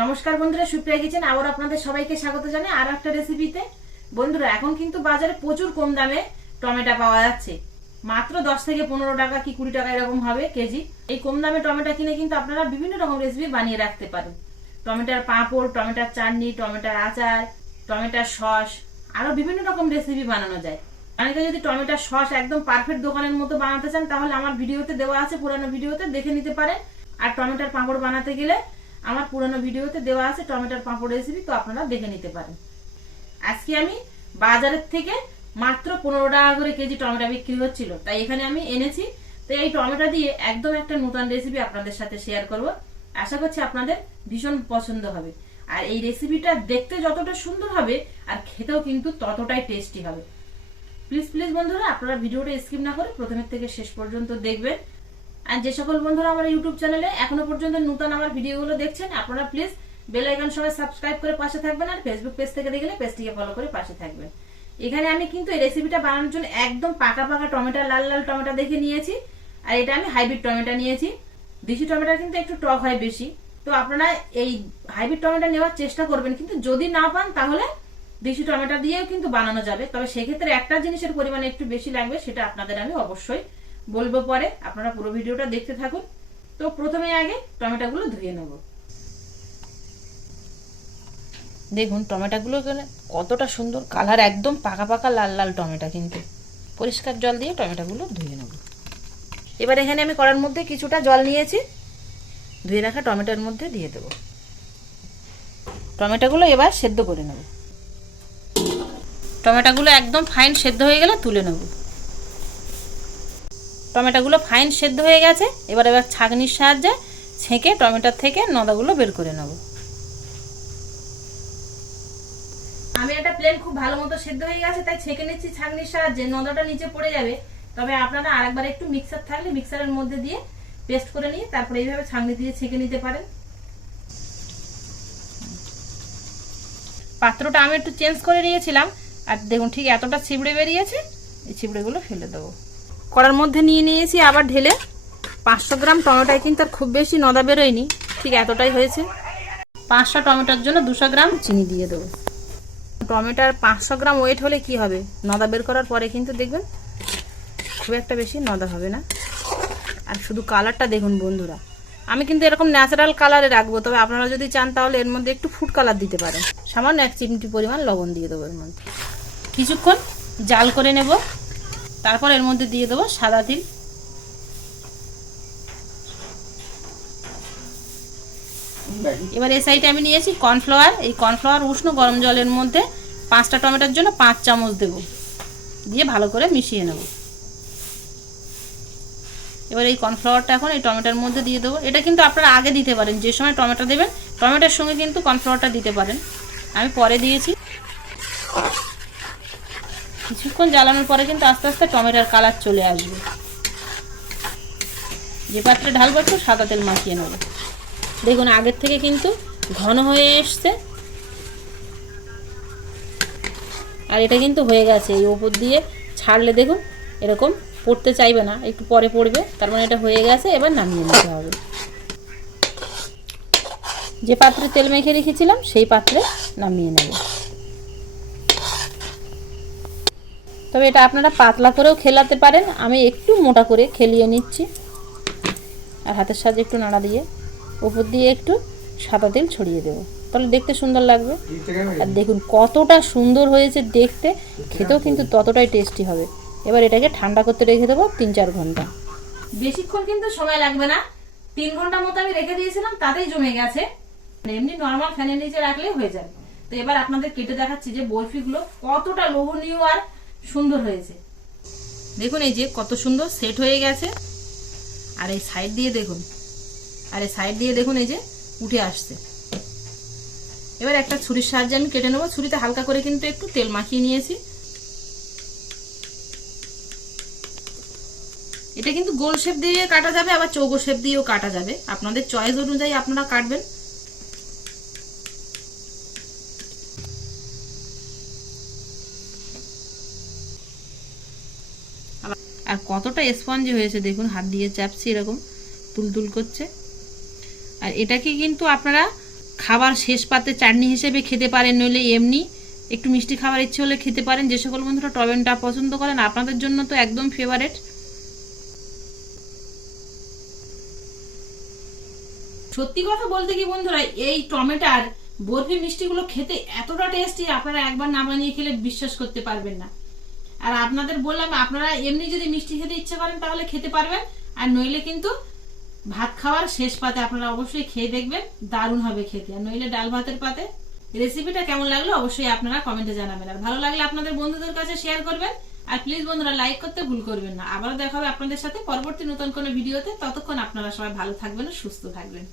নমস্কার বন্ধুরা, সুপ্রিয়া কিচেন আবার আপনাদের সবাইকে স্বাগত জানাই আর একটা রেসিপিতে। বন্ধুরা, এখন কিন্তু বাজারে প্রচুর কম দামে টমেটো পাওয়া যাচ্ছে। মাত্র 10 থেকে 15 টাকা কি 20 টাকা এরকম হবে কেজি। এই কম দামে টমেটো কিনে কিন্তু আপনারা বিভিন্ন রকম রেসিপি বানিয়ে রাখতে পারেন। টমেটোর পাঁপড়, টমেটোর চাটনি, টমেটোর আচার, টমেটোর সস, আরো বিভিন্ন রকম রেসিপি বানানো যায়। অনেকে যদি টমেটোর সস একদম পারফেক্ট দোকানের মতো বানাতে চান তাহলে আমার ভিডিওতে দেওয়া আছে, পুরানো ভিডিওতে দেখে নিতে পারেন। আর টমেটোর পাঁপড় বানাতে গেলে আমার পুরনো ভিডিওতে দেওয়া আছে টমেটোর পাঁপড় রেসিপি, তো আপনারা দেখে নিতে পারেন। আজকে আমি বাজারের থেকে মাত্র 15 টাকা করে কেজি টমেটো বিক্রি হচ্ছিল, তাই এখানে আমি এনেছি। তো এই টমেটো দিয়ে একদম একটা নতুন রেসিপি আপনাদের সাথে শেয়ার করব। আশা করছি আপনাদের ভীষণ পছন্দ হবে। আর এই রেসিপিটা দেখতে যতটা সুন্দর হবে আর খেতেও কিন্তু ততটাই টেস্টি হবে। প্লিজ প্লিজ বন্ধুরা, আপনারা ভিডিওটা স্কিপ না করে প্রথমের থেকে শেষ পর্যন্ত দেখবেন। আর যে সকল বন্ধুরা আমার ইউটিউব চ্যানেলে এখনো পর্যন্ত নতুন আমার ভিডিওগুলো দেখছেন, আপনারা প্লিজ বেল আইকন সবাই সাবস্ক্রাইব করে পাশে থাকবেন। আর ফেসবুক পেজ থেকে দেখলে পেজটিকে ফলো করে পাশে থাকবেন। এখানে আমি কিন্তু এই রেসিপিটা বানানোর জন্য একদম পাকা পাকা টমেটো, লাল লাল টমেটো দেখে নিয়েছি। আর এটা আমি হাইব্রিড টমেটো নিয়েছি। দেশি টমেটো কিন্তু একটু টক হয় বেশি, তো আপনারা এই হাইব্রিড টমেটো নেওয়ার চেষ্টা করবেন। কিন্তু যদি না পান তাহলে দেশি টমেটো দিয়েও কিন্তু বানানো যাবে, তবে সেক্ষেত্রে একটা জিনিসের পরিমাণ একটু বেশি লাগবে, সেটা আপনাদের আমি অবশ্যই বলবো পরে। আপনারা পুরো ভিডিওটা দেখতে থাকুন। তো প্রথমে আগে টমেটোগুলো ধুয়ে নেব। দেখুন টমেটোগুলো কতটা সুন্দর কালার, একদম পাকা পাকা লাল লাল টমেটো। কিন্তু পরিষ্কার জল দিয়ে টমেটোগুলো ধুয়ে নেব। এবার এখানে আমি কড়ার মধ্যে কিছুটা জল নিয়েছি, ধুয়ে রাখা টমেটোর মধ্যে দিয়ে দেব। টমেটোগুলো এবার সেদ্ধ করে নেব। টমেটোগুলো একদম ফাইন সেদ্ধ হয়ে গেলে তুলে নেব। টমেটোগুলো ফাইন সেদ্ধ হয়ে গেছে। এবার ছাঁকনির সাহায্যে ছেঁকে টমেটোর থেকে নদাগুলো বের করে নেব। আমি একটা প্লেন খুব ভালো মতো সেদ্ধ হয়ে গেছে, তাই ছেঁকে নিচ্ছি ছাঁকনির সাহায্যে। নদাটা নিচে পড়ে যাবে, তবে আপনারা আরেকবার একটু মিক্সার থাকলে মিক্সারের মধ্যে দিয়ে পেস্ট করে নিয়ে তারপরে এইভাবে ছাঁকনি দিয়ে ছেঁকে নিতে পারেন। পাত্রটা আমি একটু চেঞ্জ করে নিয়েছিলাম, আর দেখুন ঠিক এতটা ছিবড়ে বেরিয়েছে। এই ছিবড়েগুলো ফেলে দেবো। কড়ার মধ্যে নিয়ে নিয়েছি আবার ঢেলে। 500 গ্রাম টমেটোয় কিন্তু আর খুব বেশি নদা বেরোয়নি, ঠিক এতটাই হয়েছে। 500 টমেটোর জন্য 200 গ্রাম চিনি দিয়ে দেবো। টমেটোর 500 গ্রাম ওয়েট হলে কি হবে, নদা বের করার পরে কিন্তু দেখবেন খুব একটা বেশি নদা হবে না। আর শুধু কালারটা দেখুন বন্ধুরা, আমি কিন্তু এরকম ন্যাচারাল কালারে রাখবো, তবে আপনারা যদি চান তাহলে এর মধ্যে একটু ফুড কালার দিতে পারেন। সামান্য 1 চিমটি পরিমাণ লবণ দিয়ে দেবো এর মধ্যে। কিছুক্ষণ জাল করে নেব, তারপর এর মধ্যে দিয়ে দেবো সাদা তিল। এবার এই সাইডে আমি নিয়েছি কর্নফ্লাওয়ার। এই কর্নফ্লাওয়ার উষ্ণ গরম জলের মধ্যে 5টা টমেটোর জন্য 5 চামচ দেব, দিয়ে ভালো করে মিশিয়ে নেব। এবার এই কর্নফ্লাওয়ারটা এখন এই টমেটোর মধ্যে দিয়ে দেবো। এটা কিন্তু আপনারা আগে দিতে পারেন, যে সময় টমেটো দেবেন টমেটোর সঙ্গে কিন্তু কর্নফ্লাওয়ারটা দিতে পারেন। আমি পরে দিয়েছি। কিছুক্ষণ জ্বালানোর পরে কিন্তু আস্তে আস্তে টমেটোর কালার চলে আসবে। যে পাত্রে ঢালবো একটু সাদা তেল মাখিয়ে নেব। দেখুন আগের থেকে কিন্তু ঘন হয়ে এসছে, আর এটা কিন্তু হয়ে গেছে। এই ওপর দিয়ে ছাড়লে দেখুন এরকম পড়তে চাইবে না, একটু পরে পড়বে, তার মানে এটা হয়ে গেছে। এবার নামিয়ে নিতে হবে। যে পাত্রে তেল মেখে রেখেছিলাম সেই পাত্রে নামিয়ে নেব। তবে এটা আপনারা পাতলা করেও খেলাতে পারেন, আমি একটু মোটা করে খেলিয়ে নিচ্ছি। আর হাতের সাহায্যে একটু নাড়া দিয়ে ওপর দিয়ে একটু সাদা তেল ছড়িয়ে দেবো, তাহলে দেখতে সুন্দর লাগবে। আর দেখুন কতটা সুন্দর হয়েছে দেখতে, খেতেও কিন্তু ততটাই টেস্টি হবে। এবার এটাকে ঠান্ডা করতে রেখে দেবো 3-4 ঘন্টা। বেশিক্ষণ কিন্তু সময় লাগবে না, 3 ঘন্টা মতো আমি রেখে দিয়েছিলাম, তাতেই জমে গেছে। এমনি নর্মাল ফ্যানের নিচে রাখলেই হয়ে যাবে। তো এবার আপনাদের কেটে দেখাচ্ছি যে বরফিগুলো কতটা লোভনীয় আর সুন্দর হয়েছে। দেখুন এই যে কত সুন্দর সেট হয়ে গেছে। আর এই সাইড দিয়ে দেখুন, এই যে উঠে আসছে। এবার একটা ছুরির সাহায্যে আমি কেটে নেবো। ছুরিতে হালকা করে কিন্তু একটু তেল মাখিয়ে নিয়েছি। এটা কিন্তু গোল শেপ দিয়ে কাটা যাবে, আবার চৌকো শেপ দিয়েও কাটা যাবে, আপনাদের চয়েস অনুযায়ী আপনারা কাটবেন। আর কতটা স্পঞ্জি হয়েছে দেখুন, হাত দিয়ে চাপছি এরকম তুলতুল করছে। আর এটাকে কিন্তু আপনারা খাবার শেষ পাতে চাটনি হিসেবে খেতে পারেন, নইলে এমনি একটু মিষ্টি খাবার ইচ্ছে হলে খেতে পারেন। যে সকল বন্ধুরা টমেটোটা পছন্দ করেন আপনাদের জন্য তো একদম ফেভারেট। সত্যি কথা বলতে কি বন্ধুরা, এই টমেটোর বরফি মিষ্টিগুলো খেতে এতটা টেস্টি, আপনারা একবার না বানিয়ে খেলে বিশ্বাস করতে পারবেন না। আর আপনাদের বললাম, আপনারা এমনি যদি মিষ্টি খেতে ইচ্ছে করেন তাহলে খেতে পারবেন, আর নইলে কিন্তু ভাত খাওয়ার শেষ পাতে আপনারা অবশ্যই খেয়ে দেখবেন, দারুণ হবে খেতে। আর নইলে ডাল ভাতের পাতে। রেসিপিটা কেমন লাগলো অবশ্যই আপনারা কমেন্টে জানাবেন, আর ভালো লাগলে আপনাদের বন্ধুদের কাছে শেয়ার করবেন। আর প্লিজ বন্ধুরা লাইক করতে ভুল করবেন না। আবারও দেখা হবে আপনাদের সাথে পরবর্তী নতুন কোনো ভিডিওতে। ততক্ষণ আপনারা সবাই ভালো থাকবেন ও সুস্থ থাকবেন।